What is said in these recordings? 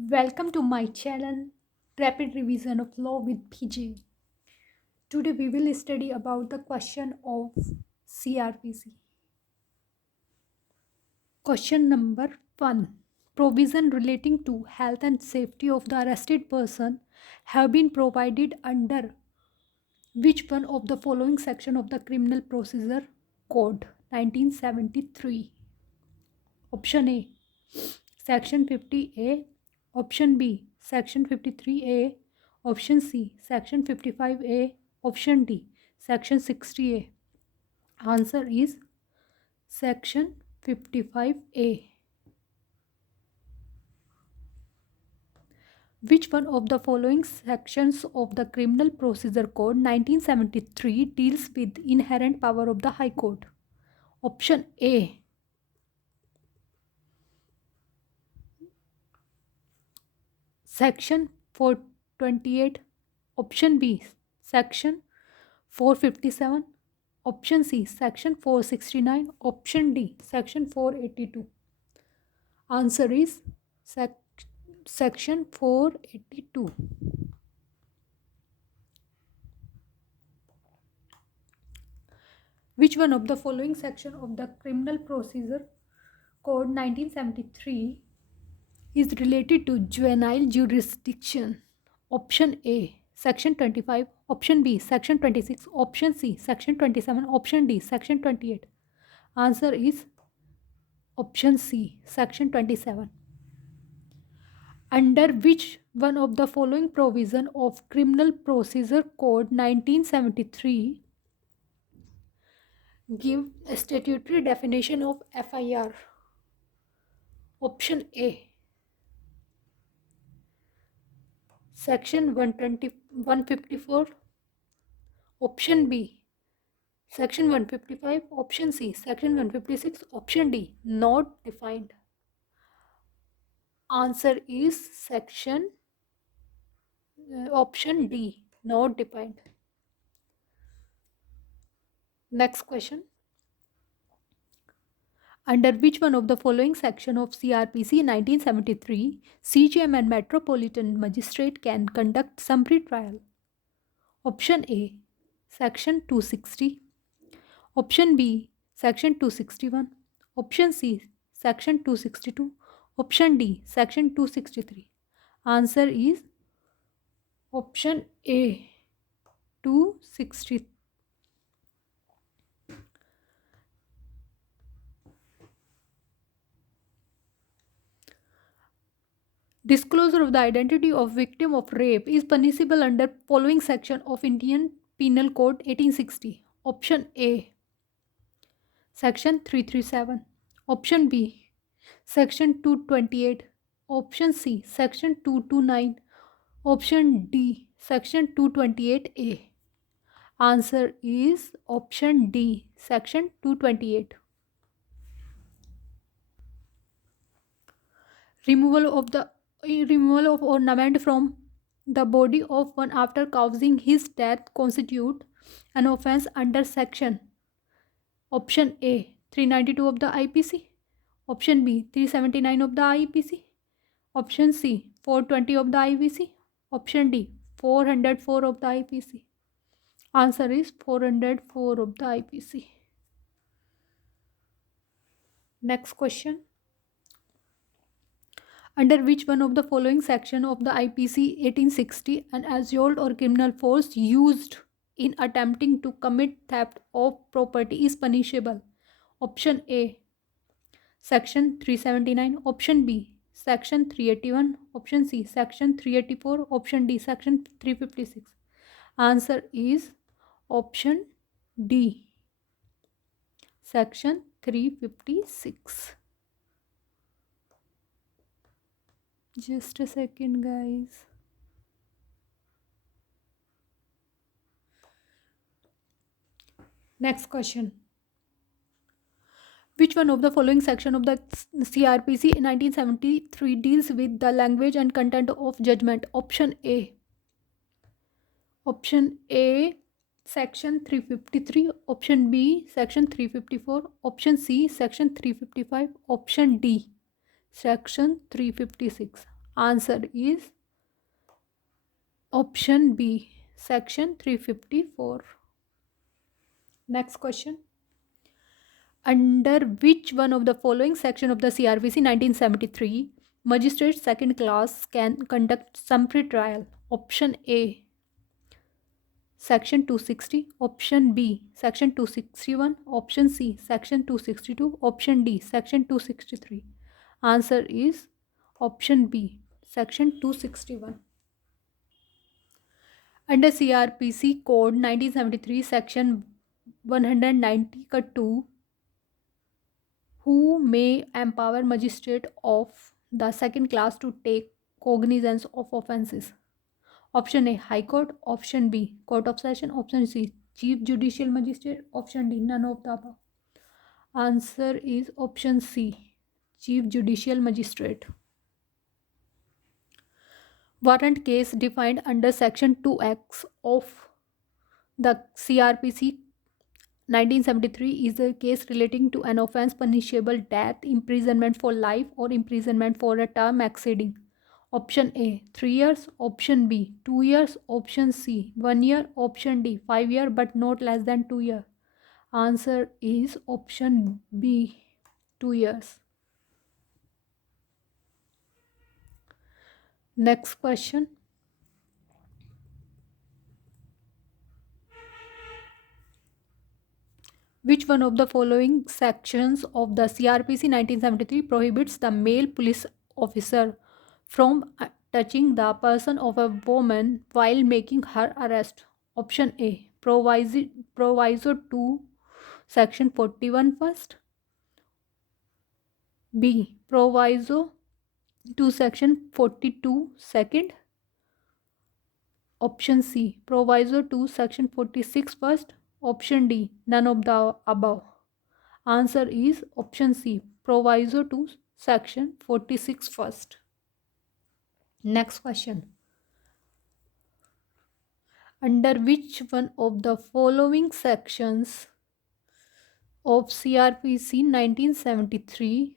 Welcome to my channel, Rapid Revision of Law with PJ. Today we will study about the question of CRPC. Question number 1. Provision relating to health and safety of the arrested person have been provided under which one of the following section of the Criminal Procedure Code 1973? Option A, Section 50A, Option B, Section 53A, Option C, Section 55A, Option D, Section 60A. Answer is Section 55A. Which one of the following sections of the Criminal Procedure Code 1973 deals with inherent power of the High Court? Option A, Section 428. Option B, Section 457. Option C, Section 469. Option D, Section 482. Answer is Section 482. Which one of the following section of the Criminal Procedure Code 1973 is related to juvenile jurisdiction? Option A, Section 25. Option B, Section 26. Option C, Section 27. Option D, Section 28. Answer is Option C, Section 27. Under which one of the following provision of Criminal Procedure Code 1973 give a statutory definition of FIR? Option A, Section 154. Option B, Section 155. Option C, Section 156. Option D, not defined. Answer is Option D, not defined. Next question. Under which one of the following section of CRPC 1973 CJM and Metropolitan Magistrate can conduct summary trial? Option A, Section 260. Option B, Section 261. Option C, Section 262. Option D, Section 263. Answer is Option A, 260. Disclosure of the identity of victim of rape is punishable under following section of Indian Penal Code 1860. Option A, Section 337. Option B, Section 228. Option C, Section 229. Option D, Section 228A. Answer is Option D, Section 228. Removal of ornament from the body of one after causing his death constitute an offense under section Option A, 392 of the IPC. Option B, 379 of the IPC. Option C, 420 of the IPC. Option D, 404 of the IPC. Answer is 404 of the IPC. Next question. Under which one of the following section of the IPC 1860 an assault or criminal force used in attempting to commit theft of property is punishable? Option A, Section 379. Option B, Section 381. Option C, Section 384. Option D, Section 356. Answer is Option D, Section 356. Just a second, guys. Next question. Which one of the following section of the CRPC in 1973 deals with the language and content of judgment? Option A, Section 353. Option B, Section 354. Option C, Section 355. Option D, Section 356. Answer is option B, section 354. Next question. Under which one of the following section of the CRPC 1973 magistrate second class can conduct summary trial? Option A, section 260, option B, section 261, option C, section 262, option D, section 263. Answer is option B, section 261. Under CRPC code 1973 section 190 का 2, who may empower magistrate of the second class to take cognizance of offences? Option A, High Court. Option B, Court of Session. Option C, Chief Judicial Magistrate. Option D, none of the above. Answer is option C, Chief Judicial Magistrate. Warrant case defined under section 2X of the CRPC 1973 is a case relating to an offence punishable death, imprisonment for life, or imprisonment for a term exceeding. Option A, 3 years. Option B, 2 years. Option C, 1 year. Option D, 5 years but not less than 2 years. Answer is option B, 2 years. Next question. Which one of the following sections of the CRPC 1973 prohibits the male police officer from touching the person of a woman while making her arrest? Option A, proviso to section 41 first. B, proviso to section 42 second. Option C, proviso to section 46 first. Option D, none of the above. Answer is option C, proviso to section 46 first. Next question. Under which one of the following sections of CRPC 1973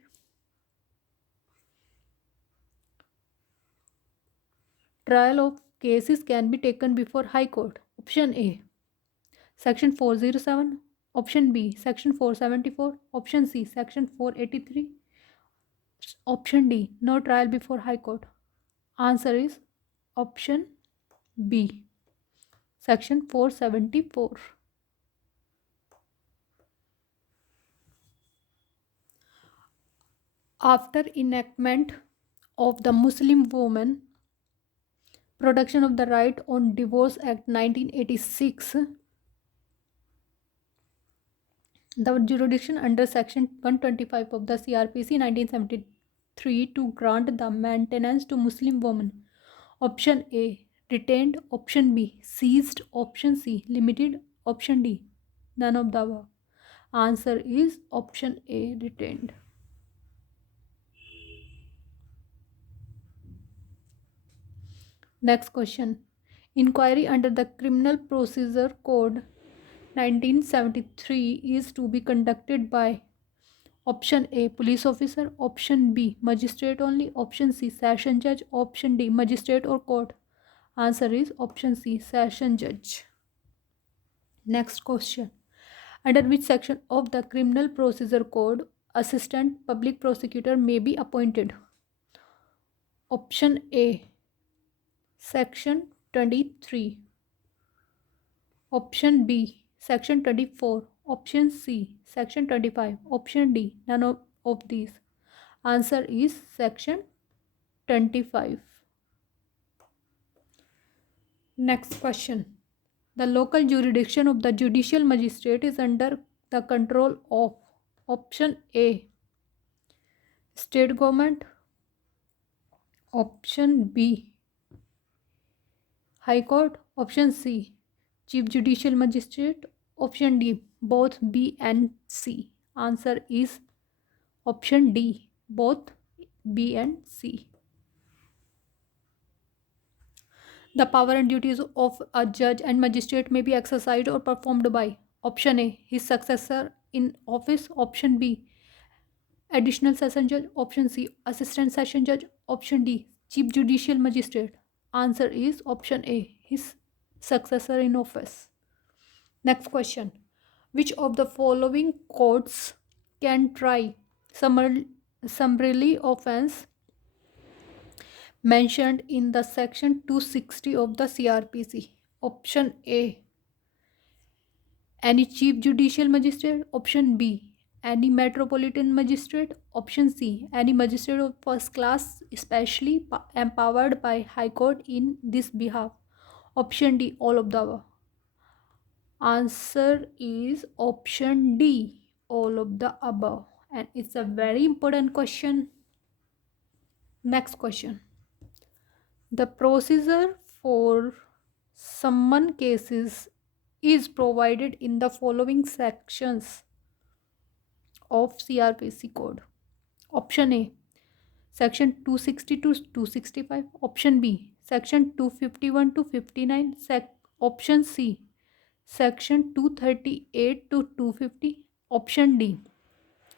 trial of cases can be taken before High Court? Option A, section 407. Option B, section 474. Option C, section 483. Option D, no trial before High Court. Answer is option B, section 474. After enactment of the Muslim Women Protection of the Right on Divorce Act 1986, the jurisdiction under section 125 of the CRPC 1973 to grant the maintenance to Muslim women. Option A, retained. Option B, seized. Option C, limited. Option D, none of the above. Answer is option A, retained. Next question. Inquiry under the Criminal Procedure Code 1973 is to be conducted by option A, police officer. Option B, magistrate only. Option C, session judge. Option D, magistrate or court. Answer is option C, session judge. Next question. Under which section of the Criminal Procedure Code assistant public prosecutor may be appointed? Option A, section 23. Option B, section 24. Option C, section 25. Option D, none of these. Answer is section 25. Next question. The local jurisdiction of the judicial magistrate is under the control of option A, state government. Option B, High Court. Option C, Chief Judicial Magistrate. Option D, both B and C. Answer is option D, both B and C. The power and duties of a judge and magistrate may be exercised or performed by option A, his successor in office. Option B, additional session judge. Option C, assistant session judge. Option D, Chief Judicial Magistrate? Answer is option A, his successor in office. Next question. Which of the following courts can try summarily offense mentioned in the section 260 of the CRPC? Option A, any chief judicial magistrate. Option B, any metropolitan magistrate. Option C, any magistrate of first class especially empowered by high court in this behalf. Option D, all of the above. Answer is option D, all of the above. And it's a very important question. Next question. The procedure for summon cases is provided in the following sections of CRPC code. Option A, section 260 to 265. Option B, section 251 to 59. Option C, section 238 to 250. Option D,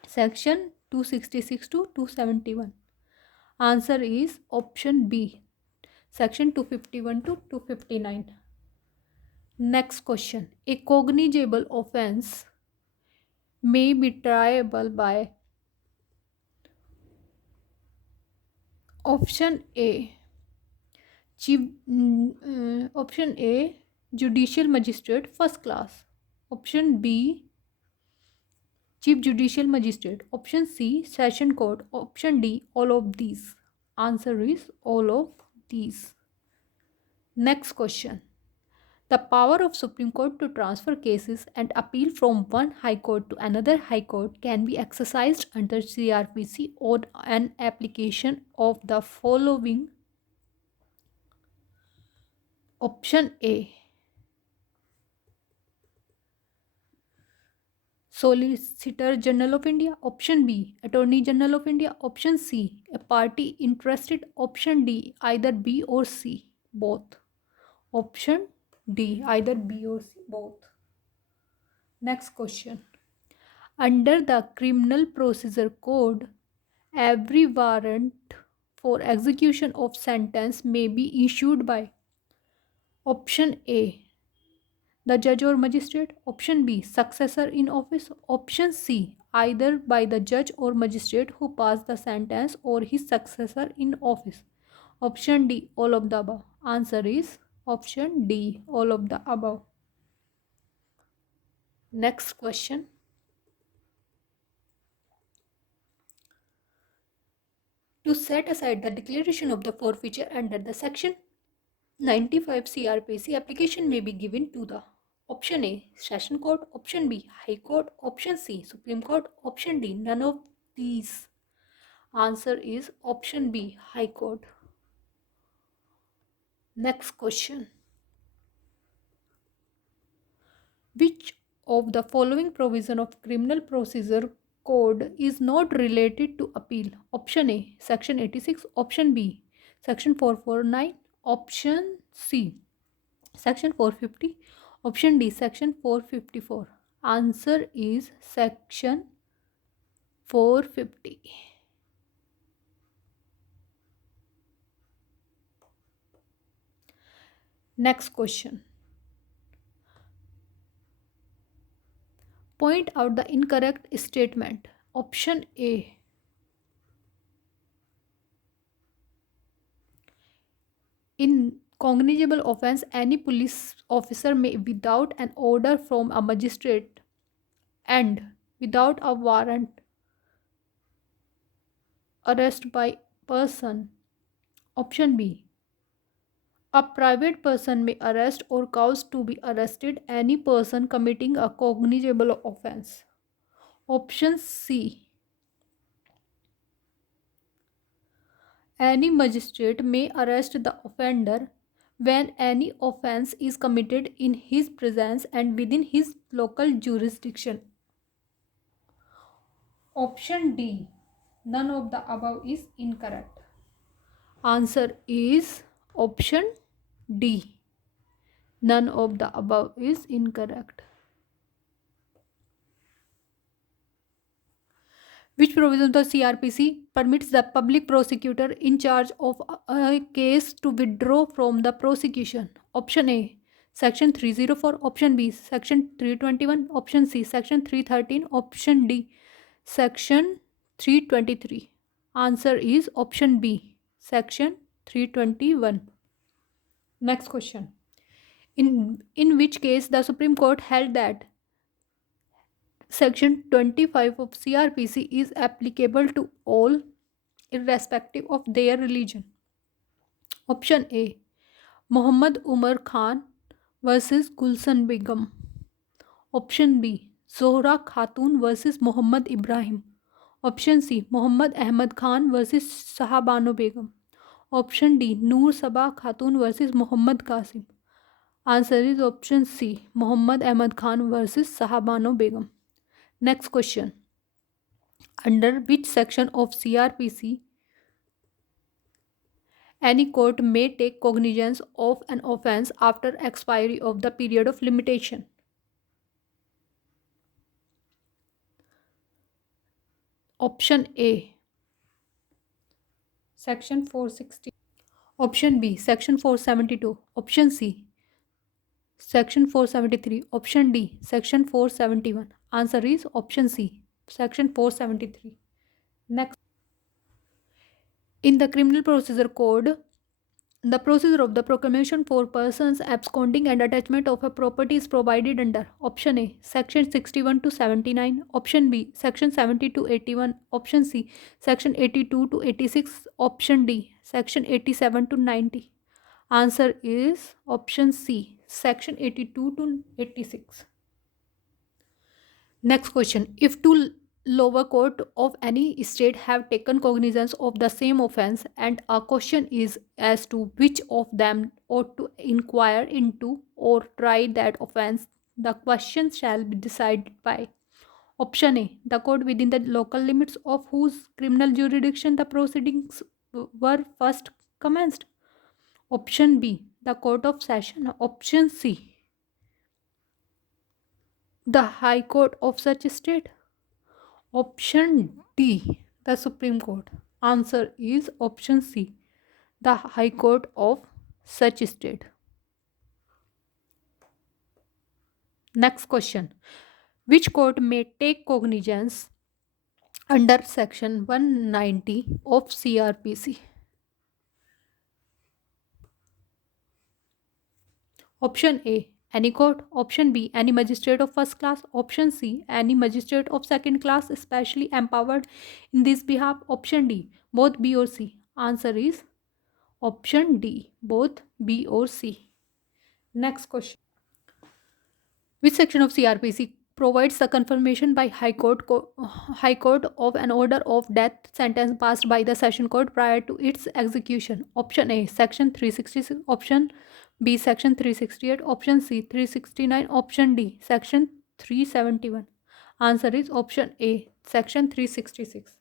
section 266 to 271. Answer is option B, section 251 to 259. Next question. A cognizable offense may be triable by option A, option A, judicial magistrate first class. Option B, chief judicial magistrate. Option C, session court. Option D, all of these. Answer is all of these. Next question. The power of Supreme Court to transfer cases and appeal from one High Court to another High Court can be exercised under CRPC on an application of the following. Option A, Solicitor General of India. Option B, Attorney General of India. Option C, a party interested. Option D, either B or C, both. Option D, either B or C, both. Next question. Under the Criminal Procedure Code, every warrant for execution of sentence may be issued by option A, the judge or magistrate. Option B, successor in office. Option C, either by the judge or magistrate who passed the sentence or his successor in office. Option D, all of the above. Answer is option D, all of the above. Next question. To set aside the declaration of the forfeiture under the section 95 CRPC, application may be given to the option A, Session Court. Option B, High Court. Option C, Supreme Court. Option D, none of these. Answer is option B, High Court. Next question. Which of the following provision of Criminal Procedure Code is not related to appeal? Option A, Section 86. Option B, Section 449. Option C, Section 450. Option D, Section 454. Answer is Section 450. Next question. Point out the incorrect statement. Option A, in cognizable offense, any police officer may, without an order from a magistrate and without a warrant, arrest by person. Option B, a private person may arrest or cause to be arrested any person committing a cognizable offense. Option C, any magistrate may arrest the offender when any offense is committed in his presence and within his local jurisdiction. Option D, none of the above is incorrect. Answer is option D, none of the above is incorrect. Which provision of the CRPC permits the public prosecutor in charge of a case to withdraw from the prosecution? Option A, Section 304, option B, Section 321, option C, Section 313, option D, Section 323. Answer is option B, Section 321. Next question. In which case the Supreme Court held that Section 25 of CRPC is applicable to all irrespective of their religion? Option A, Muhammad Umar Khan versus Gulsan Begum. Option B, Zohra Khatun versus Muhammad Ibrahim. Option C, Muhammad Ahmad Khan versus Sahabano Begum. Option D, Noor Sabah Khatun versus Muhammad Qasim. Answer is option C, Muhammad Ahmad Khan versus Sahabano Begum. Next question. Under which section of CRPC any court may take cognizance of an offence after expiry of the period of limitation? Option A, Section 460. Option B, Section 472. Option C, Section 473. Option D, Section 471. Answer is option C, Section 473. Next. In the Criminal Procedure Code, the procedure of the proclamation for persons absconding and attachment of a property is provided under option A, Section 61 to 79, option B, Section 70 to 81, option C, Section 82 to 86, option D, Section 87 to 90. Answer is option C, Section 82 to 86. Next question. If two lower court of any state have taken cognizance of the same offence and a question is as to which of them ought to inquire into or try that offence, the question shall be decided by option A, the court within the local limits of whose criminal jurisdiction the proceedings were first commenced. Option B, the court of session. Option C, the high court of such state. Option D, the Supreme Court. Answer is option C, the High Court of such state. Next question. Which court may take cognizance under section 190 of CRPC? Option A, any court. Option B, any magistrate of first class. Option C, any magistrate of second class especially empowered in this behalf. Option D, both B or C. Answer is option D, both B or C. Next question. Which section of CRPC provides the confirmation by High Court of an order of death sentence passed by the Session Court prior to its execution? Option A, Section 366. Option B, Section 368. Option C, 369. Option D, Section 371. Answer is option A, Section 366.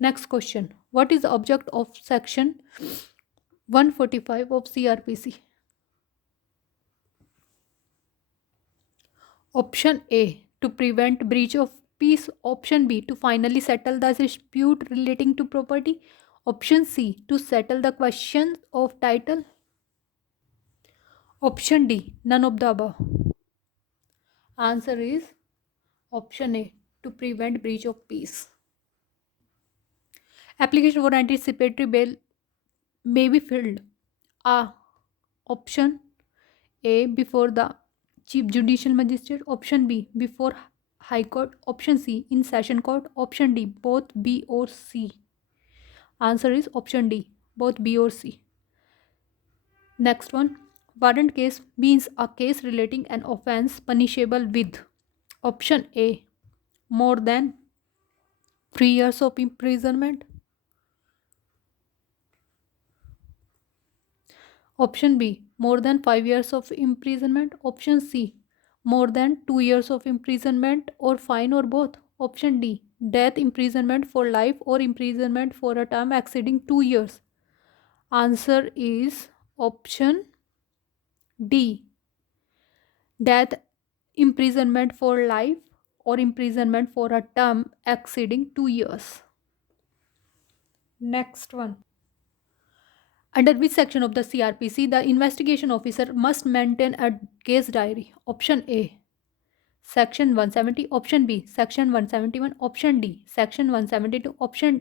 Next question. What is the object of Section 145 of CRPC? Option A, to prevent breach of peace. Option B, to finally settle the dispute relating to property. Option C, to settle the question of title. Option D, none of the above. Answer is option A, to prevent breach of peace. Application for anticipatory bail may be filled. A. Option A, before the Chief Judicial Magistrate. Option B, before High Court. Option C, in Session Court. Option D, both B or C. Answer is option D, both B or C. Next one. Warrant case means a case relating an offence punishable with option A, more than 3 years of imprisonment. Option B, more than 5 years of imprisonment. Option C, more than 2 years of imprisonment or fine or both. Option D, death imprisonment for life or imprisonment for a term exceeding 2 years. Answer is option D, death imprisonment for life or imprisonment for a term exceeding 2 years. Next one. Under which section of the CRPC the investigation officer must maintain a case diary? Option A, Section 170, option B, Section 171, option D, Section 172, option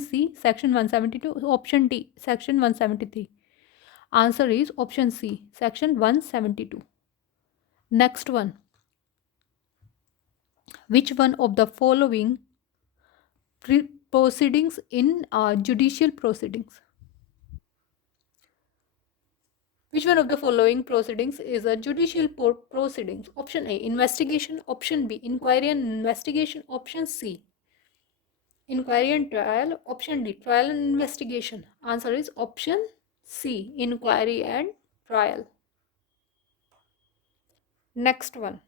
C, Section 172, option D, Section 173. Answer is option C, Section 172. Next one. Which one of the following proceedings in judicial proceedings? Which one of the following proceedings is a judicial proceedings? Option A, investigation. Option B, inquiry and investigation. Option C, inquiry and trial. Option D, trial and investigation. Answer is option C, inquiry and trial. Next one.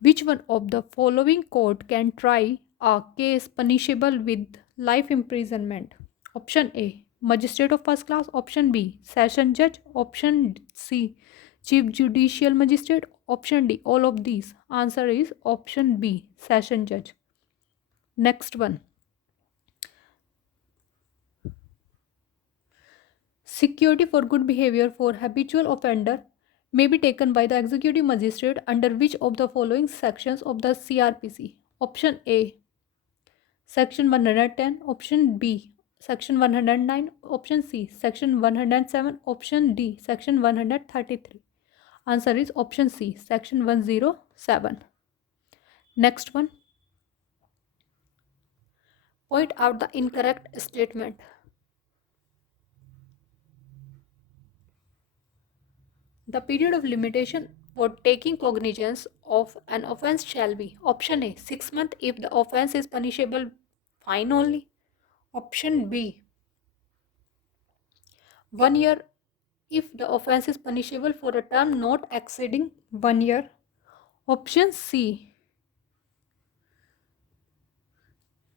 Which one of the following court can try a case punishable with life imprisonment? Option A, Magistrate of first class. Option B, Session Judge. Option C, Chief Judicial Magistrate. Option D, all of these. Answer is option B, Session Judge. Next one. Security for good behavior for habitual offender may be taken by the executive magistrate under which of the following sections of the CRPC? Option A, Section 110, option B, Section 109, option C, Section 107, option D, Section 133. Answer is option C, Section 107. Next one. Point out the incorrect statement. The period of limitation for taking cognizance of an offence shall be option A, 6 months if the offence is punishable fine only. Option B, 1 year if the offence is punishable for a term not exceeding 1 year. Option C,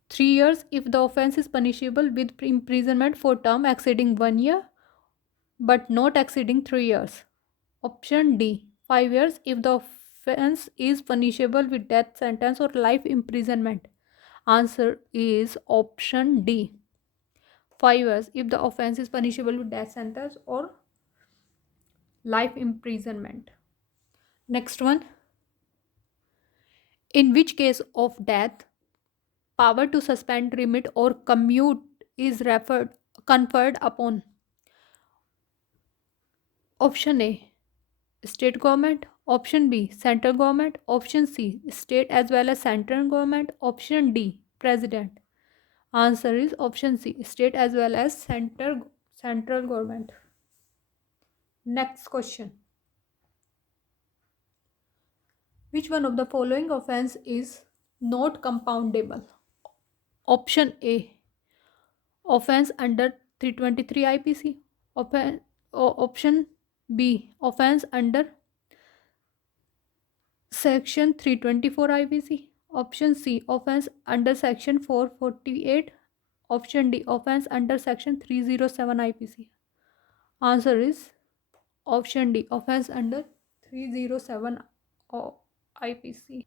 3 years if the offence is punishable with imprisonment for term exceeding 1 year but not exceeding 3 years. Option D, 5 years if the offence is punishable with death sentence or life imprisonment. Answer is option D, 5 years if the offence is punishable with death sentence or life imprisonment. Next one. In which case of death, power to suspend, remit, or commute is conferred upon? Option A, state government. Option B, central government. Option C, state as well as central government. Option D, president. Answer is option C, state as well as central government. Next question. Which one of the following offense is not compoundable? Option A, offense under 323 IPC. Option B, offense under section 324 IPC. Option C, offense under section 448. Option D, offense under section 307 IPC. Answer is option D, offense under 307 IPC.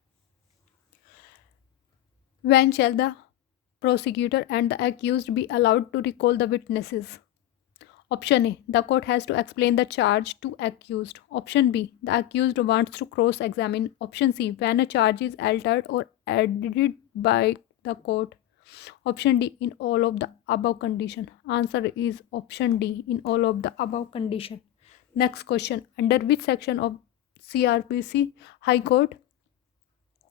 When shall the prosecutor and the accused be allowed to recall the witnesses? Option A, the court has to explain the charge to accused. Option B, the accused wants to cross-examine. Option C, when a charge is altered or added by the court. Option D, in all of the above condition. Answer is option D, in all of the above condition. Next question. Under which section of CRPC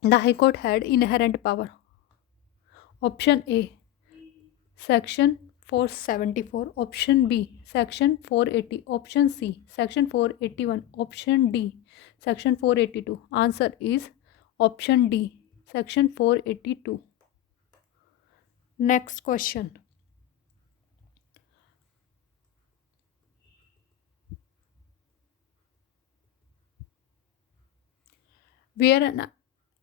the High Court had inherent power? Option A, Section 474. Option B, Section 480. Option C, Section 481. Option D, Section 482. Answer is option D, Section 482. Next question. Where an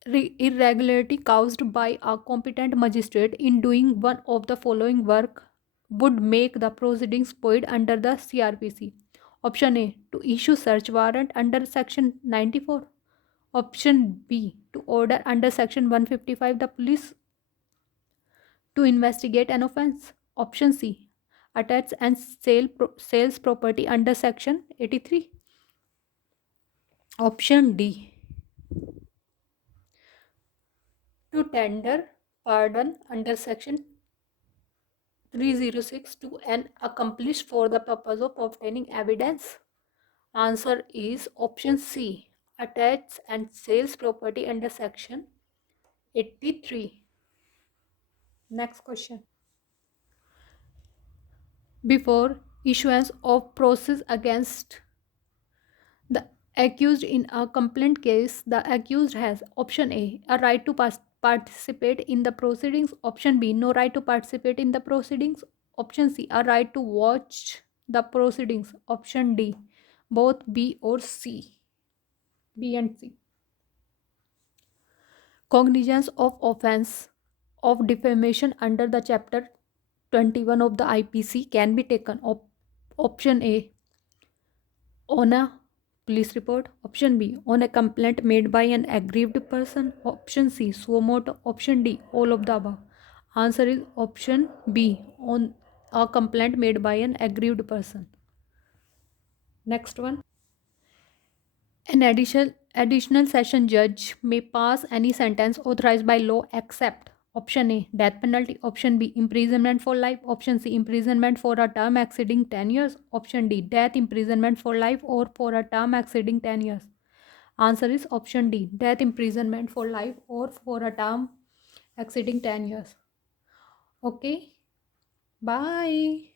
irregularity caused by a competent magistrate in doing one of the following work would make the proceedings void under the CRPC. Option A, to issue search warrant under section 94. Option B, to order under section 155 the police to investigate an offense. Option C, attach and sales property under section 83. Option D, to tender pardon under section 306 to an accomplice for the purpose of obtaining evidence. Answer is option C, attach and sales property under section 83. Next question. Before issuance of process against the accused in a complaint case, the accused has option A right to participate in the proceedings, option B, no right to participate in the proceedings, option C, a right to watch the proceedings, option D, both B or C. B and C. Cognizance of offense of defamation under the chapter 21 of the IPC can be taken. Option A, on a police report, option B, on a complaint made by an aggrieved person, option C, suo motu, option D, all of the above. Answer is option B, on a complaint made by an aggrieved person. Next one. An additional session judge may pass any sentence authorized by law except option A, death penalty, option B, imprisonment for life, option C, imprisonment for a term exceeding 10 years, option D, death, imprisonment for life or for a term exceeding 10 years. Answer is option D, death, imprisonment for life or for a term exceeding 10 years. Okay, bye.